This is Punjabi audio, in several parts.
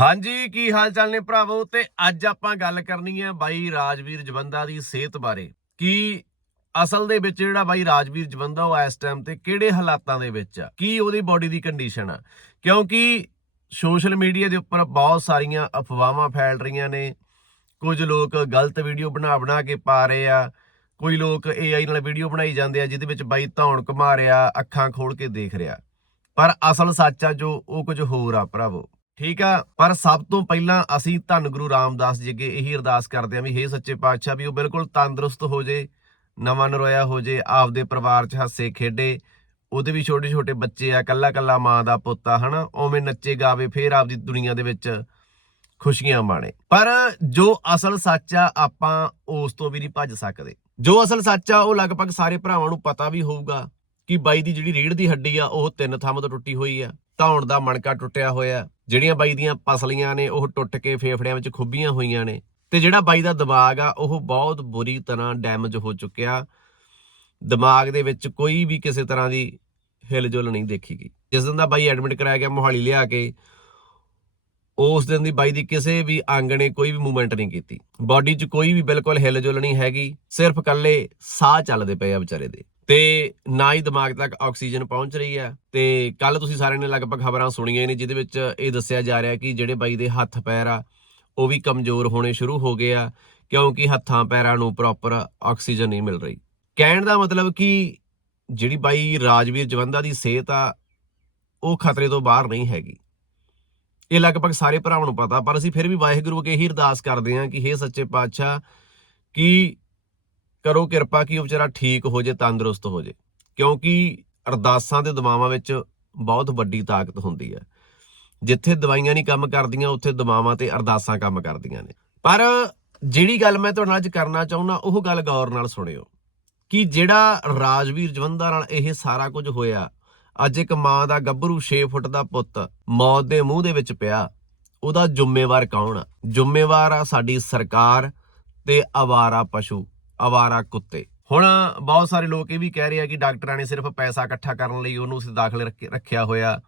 ਹਾਂਜੀ, ਕੀ ਹਾਲ ਚਾਲ ਨੇ ਭਰਾਵੋ? ਤੇ ਅੱਜ ਆਪਾਂ ਗੱਲ ਕਰਨੀ ਹੈ ਬਾਈ ਰਾਜਵੀਰ ਜਵੰਦਾ ਦੀ ਸਿਹਤ ਬਾਰੇ। ਕੀ ਅਸਲ ਦੇ ਵਿੱਚ ਜਿਹੜਾ ਬਾਈ ਰਾਜਵੀਰ ਜਵੰਦਾ ਉਹ ਇਸ ਟਾਈਮ ਤੇ ਕਿਹੜੇ ਹਾਲਾਤਾਂ ਦੇ ਵਿੱਚ ਆ? ਕੀ ਉਹਦੀ ਬਾਡੀ ਦੀ ਕੰਡੀਸ਼ਨ ਆ? ਕਿਉਂਕਿ ਸੋਸ਼ਲ ਮੀਡੀਆ ਦੇ ਉੱਪਰ ਬਹੁਤ ਸਾਰੀਆਂ ਅਫਵਾਹਾਂ ਫੈਲ ਰਹੀਆਂ ਨੇ। ਕੁਝ ਲੋਕ ਗਲਤ ਵੀਡੀਓ ਬਣਾ ਬਣਾ ਕੇ ਪਾ ਰਹੇ ਆ। ਕੋਈ ਲੋਕ AI ਨਾਲ ਵੀਡੀਓ ਬਣਾਈ ਜਾਂਦੇ ਆ, ਜਿਹਦੇ ਵਿੱਚ ਬਾਈ ਧੌਣ ਘੁਮਾ ਰਿਹਾ, ਅੱਖਾਂ ਖੋਲ ਕੇ ਦੇਖ ਰਿਹਾ। ਪਰ ਅਸਲ ਸੱਚ ਆ ਜੋ ਉਹ ਕੁਝ ਹੋਰ ਆ ਭਰਾਵੋ। ਠੀਕ ਆ, ਪਰ ਸਭ ਤੋਂ ਪਹਿਲਾਂ ਅਸੀਂ ਧੰਨ ਗੁਰੂ ਰਾਮਦਾਸ ਜੀ ਅੱਗੇ ਇਹੀ ਅਰਦਾਸ ਕਰਦੇ ਹਾਂ ਵੀ ਹੇ ਸੱਚੇ ਪਾਤਸ਼ਾਹ ਵੀ ਉਹ ਬਿਲਕੁਲ ਤੰਦਰੁਸਤ ਹੋ ਜੇ, ਨਵਾਂ ਨਰੋਇਆ ਹੋ ਜੇ, ਆਪਦੇ ਪਰਿਵਾਰ 'ਚ ਹੱਸੇ ਖੇਡੇ, ਉਹਦੇ ਵੀ ਛੋਟੇ ਛੋਟੇ ਬੱਚੇ ਆ ਕੱਲਾ ਕੱਲਾ ਮਾਂ ਦਾ ਪੁੱਤ ਆ, ਹਨਾ, ਉਵੇਂ ਨੱਚੇ ਗਾਵੇ, ਫੇਰ ਆਪਦੀ ਦੁਨੀਆ ਦੇ ਵਿੱਚ ਖੁਸ਼ੀਆਂ ਮਾਣੇ। ਪਰ ਜੋ ਅਸਲ ਸੱਚ ਆ, ਆਪਾਂ ਉਸ ਤੋਂ ਵੀ ਨਹੀਂ ਭੱਜ ਸਕਦੇ। ਜੋ ਅਸਲ ਸੱਚ ਆ, ਉਹ ਲਗਭਗ ਸਾਰੇ ਭਰਾਵਾਂ ਨੂੰ ਪਤਾ ਵੀ ਹੋਊਗਾ। ਕਿ ਬਾਈ ਦੀ ਜਿਹੜੀ ਰੀੜ ਦੀ ਹੱਡੀ ਆ, ਉਹ ਤਿੰਨ ਥੰਮ ਤੋਂ ਟੁੱਟੀ ਹੋਈ ਆ। ਧੌਣ ਦਾ ਮਣਕਾ ਟੁੱਟਿਆ ਹੋਇਆ ਜਿਹੜੀਆਂ ਬਾਈ ਦੀਆਂ ਪਸਲੀਆਂ ਨੇ, ਉਹ ਟੁੱਟ ਕੇ ਫੇਫੜਿਆਂ ਵਿੱਚ ਖੁੱਬੀਆਂ ਹੋਈਆਂ ਨੇ। ਤੇ ਜਿਹੜਾ ਬਾਈ ਦਾ ਦਿਮਾਗ ਆ, ਉਹ ਬਹੁਤ ਬੁਰੀ ਤਰ੍ਹਾਂ ਡੈਮੇਜ ਹੋ ਚੁੱਕਿਆ। ਦਿਮਾਗ ਦੇ ਵਿੱਚ ਕੋਈ ਵੀ ਕਿਸੇ ਤਰ੍ਹਾਂ ਦੀ ਹਿਲਜੁਲ ਨਹੀਂ ਦੇਖੀ ਗਈ। ਜਿਸ ਦਿਨ ਦਾ ਬਾਈ ਐਡਮਿਟ ਕਰਾਇਆ ਗਿਆ, ਮੋਹਾਲੀ ਲਿਆ ਕੇ ਉਸ ਦਿਨ ਦੀ ਬਾਈ ਦੀ ਕਿਸੇ ਵੀ ਅੰਗ ਨੇ ਕੋਈ ਵੀ ਮੂਵਮੈਂਟ ਨਹੀਂ ਕੀਤੀ। ਬਾਡੀ 'ਚ ਕੋਈ ਵੀ ਬਿਲਕੁਲ ਹਿਲਜੁਲ ਨਹੀਂ ਹੈਗੀ, ਸਿਰਫ ਕੱਲੇ ਸਾਹ ਚੱਲਦੇ ਪਏ ਆ ਵਿਚਾਰੇ ਦੇ। ਤੇ ਨਾ ਹੀ ਦਿਮਾਗ ਤੱਕ ਆਕਸੀਜਨ ਪਹੁੰਚ ਰਹੀ ਹੈ ਤੇ ਕੱਲ ਤੁਸੀਂ ਸਾਰਿਆਂ ਨੇ ਲਗਭਗ ਖਬਰਾਂ ਸੁਣੀਆਂ ਨੇ, ਜਿਹਦੇ ਵਿੱਚ ਇਹ ਦੱਸਿਆ ਜਾ ਰਿਹਾ ਕਿ ਜਿਹੜੇ ਬਾਈ ਦੇ ਹੱਥ ਪੈਰ ਆ, ਉਹ ਵੀ ਕਮਜ਼ੋਰ ਹੋਣੇ ਸ਼ੁਰੂ ਹੋ ਗਏ ਆ, ਕਿਉਂਕਿ ਹੱਥਾਂ ਪੈਰਾਂ ਨੂੰ ਪ੍ਰੋਪਰ ਆਕਸੀਜਨ ਨਹੀਂ ਮਿਲ ਰਹੀ। ਕਹਿਣ ਦਾ ਮਤਲਬ ਕਿ ਜਿਹੜੀ ਬਾਈ ਰਾਜਵੀਰ ਜਵੰਦਾ ਦੀ ਸਿਹਤ ਆ, ਉਹ ਖਤਰੇ ਤੋਂ ਬਾਹਰ ਨਹੀਂ ਹੈਗੀ। ਇਹ ਲਗਭਗ ਸਾਰੇ ਭਰਾਵਾਂ ਨੂੰ ਪਤਾ, ਪਰ ਅਸੀਂ ਫਿਰ ਵੀ ਵਾਹਿਗੁਰੂ ਅੱਗੇ ਇਹੀ ਅਰਦਾਸ ਕਰਦੇ ਹਾਂ ਕਿ ਹੇ ਸੱਚੇ ਪਾਤਸ਼ਾਹ, ਕਿ ਕਰੋ ਕਿਰਪਾ ਕਿ ਉਹ ਵਿਚਾਰਾ ਠੀਕ ਹੋ ਜੇ, ਤੰਦਰੁਸਤ ਹੋ ਜੇ। ਕਿਉਂਕਿ ਅਰਦਾਸਾਂ ਤੇ ਦੁਆਵਾਂ ਵਿੱਚ ਬਹੁਤ ਵੱਡੀ ਤਾਕਤ ਹੁੰਦੀ ਹੈ। ਜਿੱਥੇ ਦਵਾਈਆਂ ਨਹੀਂ ਕੰਮ ਕਰਦੀਆਂ, ਉੱਥੇ ਦੁਆਵਾਂ ਤੇ ਅਰਦਾਸਾਂ ਕੰਮ ਕਰਦੀਆਂ ਨੇ। ਪਰ ਜਿਹੜੀ ਗੱਲ ਮੈਂ ਤੁਹਾਡੇ ਨਾਲ ਅੱਜ ਕਰਨਾ ਚਾਹੁੰਦਾ, ਉਹ ਗੱਲ ਗੌਰ ਨਾਲ ਸੁਣਿਓ ਕਿ ਜਿਹੜਾ ਰਾਜਵੀਰ ਜਵੰਦਾ ਨਾਲ ਇਹ ਸਾਰਾ ਕੁਝ ਹੋਇਆ ਅੱਜ ਇੱਕ ਮਾਂ ਦਾ ਗੱਭਰੂ 6 ਫੁੱਟ ਦਾ ਪੁੱਤ ਮੌਤ ਦੇ ਮੂੰਹ ਦੇ ਵਿੱਚ ਪਿਆ। ਉਹਦਾ ਜ਼ਿੰਮੇਵਾਰ ਕੌਣ ਆ? ਜ਼ਿੰਮੇਵਾਰ ਆ ਸਾਡੀ ਸਰਕਾਰ ਤੇ ਆਵਾਰਾ ਪਸ਼ੂ, ਆਵਾਰਾ ਕੁੱਤੇ। ਹੁਣ ਬਹੁਤ ਸਾਰੇ ਲੋਕ ਇਹ ਵੀ ਕਹਿ ਰਹੇ ਆ ਕਿ ਡਾਕਟਰਾਂ ਨੇ ਸਿਰਫ ਪੈਸਾ ਇਕੱਠਾ ਕਰਨ ਲਈ ਉਹਨੂੰ ਉਸ ਦਾਖਲ ਰੱਖ- ਰੱਖਿਆ ਹੋਇਆ।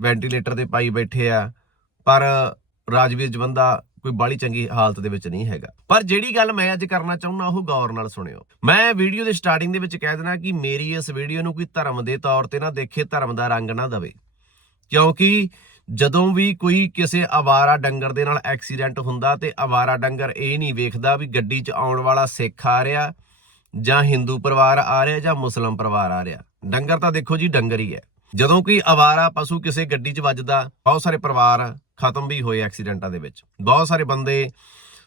ਵੈਂਟੀਲੇਟਰ ਤੇ ਪਾਈ ਬੈਠੇ ਆ। ਪਰ ਰਾਜਵੀਰ ਜਵੰਦਾ ਕੋਈ ਬਾਲੀ ਚੰਗੀ ਹਾਲਤ ਦੇ ਵਿੱਚ ਨਹੀਂ ਹੈਗਾ। ਪਰ ਜਿਹੜੀ ਗੱਲ ਮੈਂ ਅੱਜ ਕਰਨਾ ਚਾਹੁੰਦਾ ਉਹ ਗੌਰ ਨਾਲ ਸੁਣਿਓ। ਮੈਂ ਵੀਡੀਓ ਦੇ ਸਟਾਰਟਿੰਗ ਦੇ ਵਿੱਚ ਕਹਿ ਦੇਣਾ ਕਿ ਮੇਰੀ ਇਸ ਵੀਡੀਓ ਨੂੰ ਕੋਈ ਧਰਮ ਦੇ ਤੌਰ ਤੇ ਨਾ ਦੇਖੇ, ਧਰਮ ਦਾ ਰੰਗ ਨਾ ਦਵੇ। ਕਿਉਂਕਿ ਜਦੋਂ ਵੀ ਕੋਈ ਕਿਸੇ ਆਵਾਰਾ ਡੰਗਰ ਦੇ ਨਾਲ ਐਕਸੀਡੈਂਟ ਹੁੰਦਾ ਤੇ ਆਵਾਰਾ ਡੰਗਰ ਇਹ ਨਹੀਂ ਵੇਖਦਾ ਵੀ ਗੱਡੀ 'ਚ ਆਉਣ ਵਾਲਾ ਸਿੱਖ ਆ ਰਿਹਾ ਜਾਂ ਹਿੰਦੂ ਪਰਿਵਾਰ ਆ ਰਿਹਾ ਜਾਂ ਮੁਸਲਮ ਪਰਿਵਾਰ ਆ ਰਿਹਾ। ਡੰਗਰ ਤਾਂ ਦੇਖੋ ਜੀ ਡੰਗਰ ਹੀ ਹੈ। ਜਦੋਂ ਕੋਈ ਆਵਾਰਾ ਪਸ਼ੂ ਕਿਸੇ ਗੱਡੀ 'ਚ ਵੱਜਦਾ, ਬਹੁਤ ਸਾਰੇ ਪਰਿਵਾਰ ਖਤਮ ਵੀ ਹੋਏ ਐਕਸੀਡੈਂਟਾਂ ਦੇ ਵਿੱਚ। ਬਹੁਤ ਸਾਰੇ ਬੰਦੇ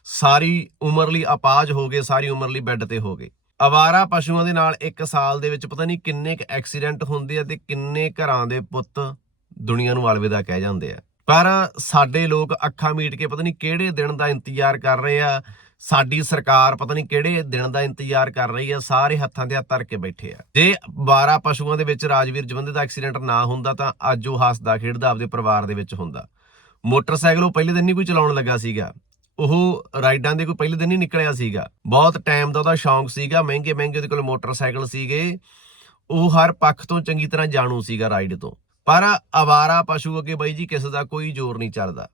ਸਾਰੀ ਉਮਰ ਲਈ ਅਪਾਜ ਹੋ ਗਏ, ਸਾਰੀ ਉਮਰ ਲਈ ਬੈੱਡ ਤੇ ਹੋ ਗਏ। ਆਵਾਰਾ ਪਸ਼ੂਆਂ ਦੇ ਨਾਲ ਇੱਕ ਸਾਲ ਦੇ ਵਿੱਚ ਪਤਾ ਨਹੀਂ ਕਿੰਨੇ ਕੁ ਐਕਸੀਡੈਂਟ ਹੁੰਦੇ ਆ ਤੇ ਕਿੰਨੇ ਘਰਾਂ ਦੇ ਪੁੱਤ ਦੁਨੀਆ ਨੂੰ ਅਲਵਿਦਾ ਕਹਿ ਜਾਂਦੇ ਆ। ਪਰ ਸਾਡੇ ਲੋਕ ਅੱਖਾਂ ਮੀਟ ਕੇ ਪਤਾ ਨਹੀਂ ਕਿਹੜੇ ਦਿਨ ਦਾ ਇੰਤਜ਼ਾਰ ਕਰ ਰਹੇ ਆ, ਸਾਡੀ ਸਰਕਾਰ ਪਤਾ ਨਹੀਂ ਕਿਹੜੇ ਦਿਨ ਦਾ ਇੰਤਜ਼ਾਰ ਕਰ ਰਹੀ ਆ, ਸਾਰੇ ਹੱਥਾਂ ਦੇ ਹੱਥ ਧਰ ਕੇ ਬੈਠੇ ਆ। ਜੇ 12 ਪਸ਼ੂਆਂ ਦੇ ਵਿੱਚ ਰਾਜਵੀਰ ਜਵੰਦੇ ਦਾ ਐਕਸੀਡੈਂਟ ਨਾ ਹੁੰਦਾ ਤਾਂ ਅੱਜ ਉਹ ਹੱਸਦਾ, ਖੇਡਦਾ, ਆਪਦੇ ਪਰਿਵਾਰ ਦੇ ਵਿੱਚ ਹੁੰਦਾ। ਮੋਟਰਸਾਈਕਲ ਉਹ ਪਹਿਲੇ ਦਿਨ ਨਹੀਂ ਕੋਈ ਚਲਾਉਣ ਲੱਗਾ ਸੀਗਾ। ਉਹ ਰਾਈਡਾਂ ਦੇ ਕੋਈ ਪਹਿਲੇ ਦਿਨ ਹੀ ਨਿਕਲਿਆ ਸੀਗਾ। ਬਹੁਤ ਟਾਈਮ ਦਾ ਉਹਦਾ ਸ਼ੌਂਕ ਸੀਗਾ, ਮਹਿੰਗੇ ਮਹਿੰਗੇ ਉਹਦੇ ਕੋਲ ਮੋਟਰਸਾਈਕਲ ਸੀਗੇ। ਉਹ ਹਰ ਪੱਖ ਤੋਂ ਚੰਗੀ ਤਰ੍ਹਾਂ ਜਾਣੂ ਸੀਗਾ ਰਾਈਡ ਤੋਂ। ਪਰ ਆਵਾਰਾ ਪਸ਼ੂ ਅੱਗੇ ਬਾਈ ਜੀ ਕਿਸੇ ਦਾ ਕੋਈ ਜ਼ੋਰ ਨਹੀਂ ਚੱਲਦਾ।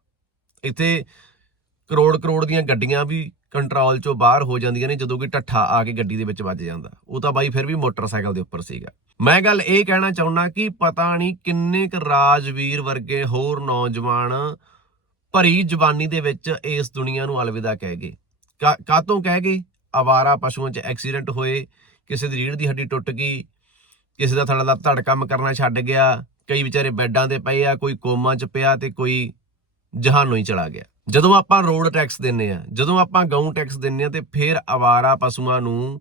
ਇੱਥੇ ਕਰੋੜ ਕਰੋੜ ਦੀਆਂ ਗੱਡੀਆਂ ਵੀ ਕੰਟਰੋਲ ਚੋਂ ਬਾਹਰ ਹੋ ਜਾਂਦੀਆਂ ਨੇ, ਜਦੋਂ ਕੋਈ ਢੱਠਾ ਆ ਕੇ ਗੱਡੀ ਦੇ ਵਿੱਚ ਵੱਜ ਜਾਂਦਾ। ਉਹ ਤਾਂ ਬਾਈ ਫਿਰ ਵੀ ਮੋਟਰਸਾਈਕਲ ਦੇ ਉੱਪਰ ਸੀਗਾ। ਮੈਂ ਗੱਲ ਇਹ ਕਹਿਣਾ ਚਾਹੁੰਦਾ ਕਿ ਪਤਾ ਨਹੀਂ ਕਿੰਨੇ ਕੁ ਰਾਜਵੀਰ ਵਰਗੇ ਹੋਰ ਨੌਜਵਾਨ ਭਰੀ ਜਵਾਨੀ ਦੇ ਵਿੱਚ ਇਸ ਦੁਨੀਆ ਨੂੰ ਅਲਵਿਦਾ ਕਹਿ ਗਏ। ਕਾ- ਕਾਹਤੋਂ ਕਹਿ ਗਏ? ਆਵਾਰਾ ਪਸ਼ੂਆਂ 'ਚ ਐਕਸੀਡੈਂਟ ਹੋਏ, ਕਿਸੇ ਦੀ ਰੀੜ੍ਹ ਦੀ ਹੱਡੀ ਟੁੱਟ ਗਈ, ਕਿਸੇ ਦਾ ਥੜਾ ਦਾ ਧੜ ਕੰਮ ਕਰਨਾ ਛੱਡ ਗਿਆ, ਕਈ ਵਿਚਾਰੇ ਬੈੱਡਾਂ ਤੇ ਪਏ ਆ, ਕੋਈ ਕੋਮਾ 'ਚ ਪਿਆ ਤੇ ਕੋਈ ਜਹਾਨੋਂ ਹੀ ਚਲਾ ਗਿਆ। ਜਦੋਂ ਆਪਾਂ ਰੋਡ ਟੈਕਸ ਦਿੰਨੇ ਆ, ਜਦੋਂ ਆਪਾਂ ਗਊ ਟੈਕਸ ਦਿੰਨੇ ਆ ਤੇ ਫਿਰ ਆਵਾਰਾ ਪਸ਼ੂਆਂ ਨੂੰ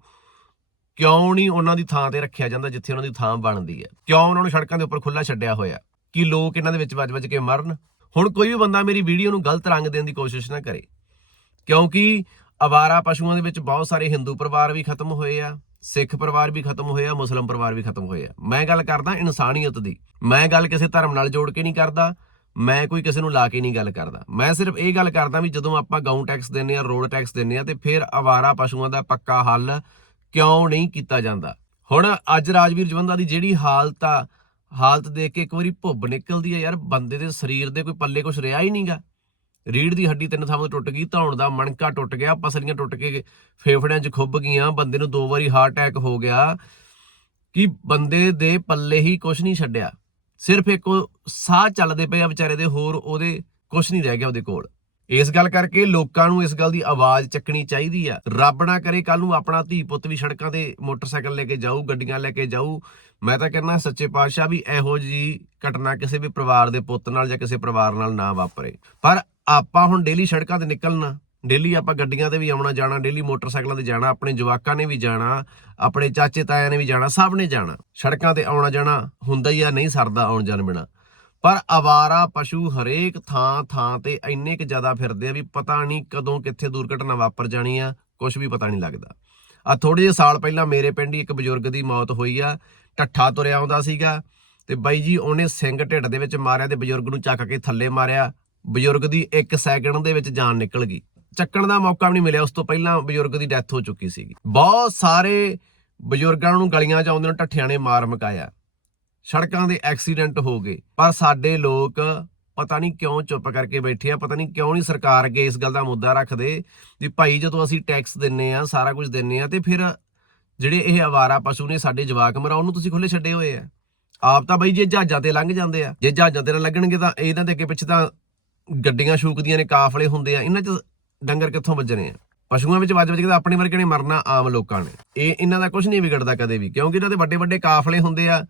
ਕਿਉਂ ਨਹੀਂ ਉਹਨਾਂ ਦੀ ਥਾਂ ਤੇ ਰੱਖਿਆ ਜਾਂਦਾ ਜਿੱਥੇ ਉਹਨਾਂ ਦੀ ਥਾਂ ਬਣਦੀ ਹੈ? ਕਿਉਂ ਉਹਨਾਂ ਨੂੰ ਸੜਕਾਂ ਦੇ ਉੱਪਰ ਖੁੱਲਾ ਛੱਡਿਆ ਹੋਇਆ ਕਿ ਲੋਕ ਇਹਨਾਂ ਦੇ ਵਿੱਚ ਵੱਜ-ਵੱਜ ਕੇ ਮਰਨ? ਹੁਣ ਕੋਈ ਵੀ ਬੰਦਾ ਮੇਰੀ ਵੀਡੀਓ ਨੂੰ ਗਲਤ ਰੰਗ ਦੇਣ ਦੀ ਕੋਸ਼ਿਸ਼ ਨਾ ਕਰੇ। ਕਿਉਂਕਿ ਅਵਾਰਾ ਪਸ਼ੂਆਂ ਦੇ ਵਿੱਚ ਬਹੁਤ ਸਾਰੇ ਹਿੰਦੂ ਪਰਿਵਾਰ ਵੀ ਖਤਮ ਹੋਏ ਆ, ਸਿੱਖ ਪਰਿਵਾਰ ਵੀ ਖਤਮ ਹੋਏ ਆ, ਮੁਸਲਮ ਪਰਿਵਾਰ ਵੀ ਖਤਮ ਹੋਏ ਆ। ਮੈਂ ਗੱਲ ਕਰਦਾ ਇਨਸਾਨੀਅਤ ਦੀ। ਮੈਂ ਗੱਲ ਕਿਸੇ ਧਰਮ ਨਾਲ ਜੋੜ ਕੇ ਨਹੀਂ ਕਰਦਾ, ਮੈਂ ਕੋਈ ਕਿਸੇ ਨੂੰ ਲਾ ਕੇ ਨਹੀਂ ਗੱਲ ਕਰਦਾ। ਮੈਂ ਸਿਰਫ ਇਹ ਗੱਲ ਕਰਦਾ ਵੀ ਜਦੋਂ ਆਪਾਂ ਗਊ ਟੈਕਸ ਦਿੰਨੇ ਆ ਰੋਡ ਟੈਕਸ ਦਿੰਨੇ ਆ ਤੇ ਫਿਰ ਅਵਾਰਾ ਪਸ਼ੂਆਂ ਦਾ ਪੱਕਾ ਹੱਲ ਕਿਉਂ ਨਹੀਂ ਕੀਤਾ ਜਾਂਦਾ? ਹੁਣ ਅੱਜ ਰਾਜਵੀਰ ਜਵੰਦਾ ਦੀ ਜਿਹੜੀ ਹਾਲਤ ਆ, ਹਾਲਤ ਦੇਖ ਕੇ ਇੱਕ ਵਾਰੀ ਭੁੱਬ ਨਿਕਲਦੀ ਹੈ ਯਾਰ, ਬੰਦੇ ਦੇ ਸਰੀਰ ਦੇ ਕੋਈ ਪੱਲੇ ਕੁਝ ਰਿਹਾ ਹੀ ਨਹੀਂਗਾ। ਰੀੜ ਦੀ ਹੱਡੀ ਤਿੰਨ ਥਾਵਾਂ ਤੋਂ ਟੁੱਟ ਗਈ, ਧੌਣ ਦਾ ਮਣਕਾ ਟੁੱਟ ਗਿਆ ਪਸਲੀਆਂ ਟੁੱਟ ਕੇ ਫੇਫੜਿਆਂ 'ਚ ਖੁੱਭ ਗਈਆਂ, ਬੰਦੇ ਨੂੰ ਦੋ ਵਾਰੀ ਹਾਰਟ ਅਟੈਕ ਹੋ ਗਿਆ। ਕਿ ਬੰਦੇ ਦੇ ਪੱਲੇ ਹੀ ਕੁਝ ਨਹੀਂ ਛੱਡਿਆ? ਸਿਰਫ ਇੱਕ ਸਾਹ ਚੱਲਦੇ ਪਏ ਆ ਵਿਚਾਰੇ ਦੇ, ਹੋਰ ਉਹਦੇ ਕੁਝ ਨਹੀਂ ਰਹਿ ਗਿਆ ਉਹਦੇ ਕੋਲ। ਇਸ ਗੱਲ ਕਰਕੇ ਲੋਕਾਂ ਨੂੰ ਇਸ ਗੱਲ ਦੀ ਆਵਾਜ਼ ਚੱਕਣੀ ਚਾਹੀਦੀ ਆ। ਰੱਬ ਨਾ ਕਰੇ ਕੱਲ ਨੂੰ ਆਪਣਾ ਧੀ ਪੁੱਤ ਵੀ ਸੜਕਾਂ ਤੇ ਮੋਟਰਸਾਈਕਲ ਲੈ ਕੇ ਜਾਊ, ਗੱਡੀਆਂ ਲੈ ਕੇ ਜਾਊ। ਮੈਂ ਤਾਂ ਕਹਿੰਦਾ ਸੱਚੇ ਪਾਤਸ਼ਾਹ ਵੀ ਇਹੋ ਜੀ ਘਟਨਾ ਕਿਸੇ ਵੀ ਪਰਿਵਾਰ ਦੇ ਪੁੱਤ ਨਾਲ ਜਾਂ ਕਿਸੇ ਪਰਿਵਾਰ ਨਾਲ ਨਾ ਵਾਪਰੇ। ਪਰ ਆਪਾਂ ਹੁਣ ਡੇਲੀ ਸੜਕਾਂ ਤੇ ਨਿਕਲਣਾ, ਡੇਲੀ ਆਪਾਂ ਗੱਡੀਆਂ ਤੇ ਵੀ ਆਉਣਾ ਜਾਣਾ, ਡੇਲੀ ਮੋਟਰਸਾਈਕਲਾਂ ਤੇ ਜਾਣਾ, ਆਪਣੇ ਜਵਾਕਾਂ ਨੇ ਵੀ ਜਾਣਾ, ਆਪਣੇ ਚਾਚੇ ਤਾਇਆਂ ਨੇ ਵੀ ਜਾਣਾ, ਸਭ ਨੇ ਜਾਣਾ। ਸੜਕਾਂ ਤੇ ਆਉਣਾ ਜਾਣਾ ਹੁੰਦਾ ਹੀ ਆ, ਨਹੀਂ ਸਰਦਾ ਆਉਣ ਜਾਣ ਬਿਨਾ। ਪਰ ਆਵਾਰਾ ਪਸ਼ੂ ਹਰੇਕ ਥਾਂ ਥਾਂ ਤੇ ਇੰਨੇ ਕੁ ਜ਼ਿਆਦਾ ਫਿਰਦੇ ਆ ਵੀ ਪਤਾ ਨਹੀਂ ਕਦੋਂ ਕਿੱਥੇ ਦੁਰਘਟਨਾ ਵਾਪਰ ਜਾਣੀ ਆ ਕੁਝ ਵੀ ਪਤਾ ਨਹੀਂ ਲੱਗਦਾ। ਆ ਥੋੜੇ ਜਿਹੇ ਸਾਲ ਪਹਿਲਾਂ ਮੇਰੇ ਪਿੰਡ ਹੀ ਇੱਕ ਬਜ਼ੁਰਗ ਦੀ ਮੌਤ ਹੋਈ ਆ, ਠੱਠਾ ਤੁਰਿਆ ਆਉਂਦਾ ਸੀਗਾ ਤੇ ਬਾਈ ਜੀ ਉਹਨੇ ਸਿੰਘ ਢਿੱਡ ਦੇ ਵਿੱਚ ਮਾਰਿਆ ਤੇ ਬਜ਼ੁਰਗ ਨੂੰ ਚੱਕ ਕੇ ਥੱਲੇ ਮਾਰਿਆ। ਬਜ਼ੁਰਗ ਦੀ 1 ਸੈਕਿੰਡ ਦੇ ਵਿੱਚ ਜਾਨ ਨਿਕਲ ਗਈ। ਚੱਕਣ ਦਾ ਮੌਕਾ ਵੀ ਨਹੀਂ ਮਿਲਿਆ, ਉਸ ਤੋਂ ਪਹਿਲਾਂ ਬਜ਼ੁਰਗ ਦੀ ਡੈਥ ਹੋ ਚੁੱਕੀ ਸੀਗੀ। ਬਹੁਤ ਸਾਰੇ ਬਜ਼ੁਰਗਾਂ ਨੂੰ ਗਲੀਆਂ 'ਚ ਆਉਂਦੇ ਨੂੰ ਢੱਠਿਆਂ ਨੇ ਮਾਰ ਮਕਾਇਆ। ਸੜਕਾਂ ਦੇ ਐਕਸੀਡੈਂਟ ਹੋ ਗਏ। ਪਰ ਸਾਡੇ ਲੋਕ ਪਤਾ ਨਹੀਂ ਕਿਉਂ ਚੁੱਪ ਕਰਕੇ ਬੈਠੇ ਆ, ਪਤਾ ਨਹੀਂ ਕਿਉਂ ਨਹੀਂ ਸਰਕਾਰ ਅੱਗੇ ਇਸ ਗੱਲ ਦਾ ਮੁੱਦਾ ਰੱਖਦੇ ਵੀ ਭਾਈ ਜਦੋਂ ਅਸੀਂ ਟੈਕਸ ਦਿੰਨੇ ਆ, ਸਾਰਾ ਕੁਝ ਦਿੰਨੇ ਆ, ਤੇ ਫਿਰ ਜਿਹੜੇ ਇਹ ਆਵਾਰਾ ਪਸ਼ੂ ਨੇ ਸਾਡੇ ਜਵਾਕ ਮਰਾਉਣ ਨੂੰ ਤੁਸੀਂ ਖੁੱਲੇ ਛੱਡੇ ਹੋਏ ਆ। ਆਪ ਤਾਂ ਬਈ ਜੇ ਜਹਾਜ਼ਾਂ ਤੇ ਲੰਘ ਜਾਂਦੇ ਆ, ਜੇ ਜਹਾਜ਼ਾਂ ਤੇ ਲੱਗਣਗੇ ਤਾਂ ਇਹਨਾਂ ਦੇ ਅੱਗੇ ਪਿੱਛੇ ਤਾਂ ਗੱਡੀਆਂ ਸ਼ੂਕਦੀਆਂ ਨੇ, ਕਾਫਲੇ ਹੁੰਦੇ ਆ, ਇਹਨਾਂ 'ਚ ਡੰਗਰ ਕਿੱਥੋਂ ਵੱਜਣੇ ਆ? ਪਸ਼ੂਆਂ ਵਿੱਚ ਵੱਜ ਵੱਜ ਕੇ ਤਾਂ ਆਪਣੇ ਵਰਗੇ ਨੇ ਮਰਨਾ ਆਮ ਲੋਕਾਂ ਨੇ। ਇਹ ਇਹਨਾਂ ਦਾ ਕੁਝ ਨਹੀਂ ਵਿਗੜਦਾ ਕਦੇ ਵੀ, ਕਿਉਂਕਿ ਇਹਨਾਂ ਦੇ ਵੱਡੇ ਵੱਡੇ ਕਾਫਲੇ ਹੁੰਦੇ ਆ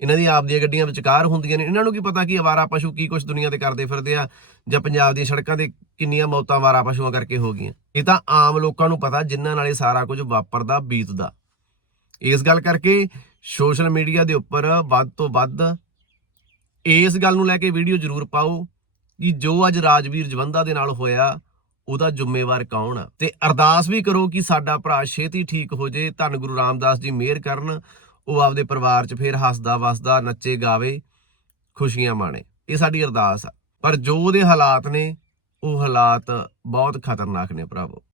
ਇਹਨਾਂ ਦੀ ਆਪ ਦੀਆਂ ਗੱਡੀਆਂ ਵਿਚਕਾਰ ਹੁੰਦੀਆਂ ਨੇ। ਇਹਨਾਂ ਨੂੰ ਕੀ ਪਤਾ ਕਿ ਅਵਾਰਾ ਪਸ਼ੂ ਕੀ ਕੁਝ ਦੁਨੀਆ ਤੇ ਕਰਦੇ ਫਿਰਦੇ ਆ ਜਾਂ ਪੰਜਾਬ ਦੀਆਂ ਸੜਕਾਂ ਤੇ ਕਿੰਨੀਆਂ ਮੌਤਾਂ ਅਵਾਰਾ ਪਸ਼ੂਆਂ ਕਰਕੇ ਹੋ ਗਈਆਂ। ਇਹ ਤਾਂ ਆਮ ਲੋਕਾਂ ਨੂੰ ਪਤਾ ਜਿਨ੍ਹਾਂ ਨਾਲ ਇਹ ਸਾਰਾ ਕੁਝ ਵਾਪਰਦਾ, ਬੀਤਦਾ। ਇਸ ਗੱਲ ਕਰਕੇ ਸੋਸ਼ਲ ਮੀਡੀਆ ਦੇ ਉੱਪਰ ਵੱਧ ਤੋਂ ਵੱਧ ਇਸ ਗੱਲ ਨੂੰ ਲੈ ਕੇ ਵੀਡੀਓ ਜ਼ਰੂਰ ਪਾਓ ਕਿ ਜੋ ਅੱਜ ਰਾਜਵੀਰ ਜਵੰਦਾ ਦੇ ਨਾਲ ਹੋਇਆ, ਉਹਦਾ ਜ਼ਿੰਮੇਵਾਰ ਕੌਣ ਆ? ਤੇ ਅਰਦਾਸ ਵੀ ਕਰੋ ਕਿ ਸਾਡਾ ਭਰਾ ਛੇਤੀ ਠੀਕ ਹੋ ਜੇ ਧੰਨ ਗੁਰੂ ਰਾਮਦਾਸ ਜੀ, ਮਿਹਰ ਕਰਨ। ਉਹ ਆਪਦੇ ਪਰਿਵਾਰ 'ਚ ਫੇਰ ਹੱਸਦਾ, ਵਸਦਾ, ਨੱਚੇ, ਗਾਵੇ, ਖੁਸ਼ੀਆਂ ਮਾਣੇ। ਇਹ ਸਾਡੀ ਅਰਦਾਸ ਆ। ਪਰ ਜੋ ਉਹਦੇ ਹਾਲਾਤ ਨੇ, ਉਹ ਹਾਲਾਤ ਬਹੁਤ ਖਤਰਨਾਕ ਨੇ ਭਰਾਵੋ।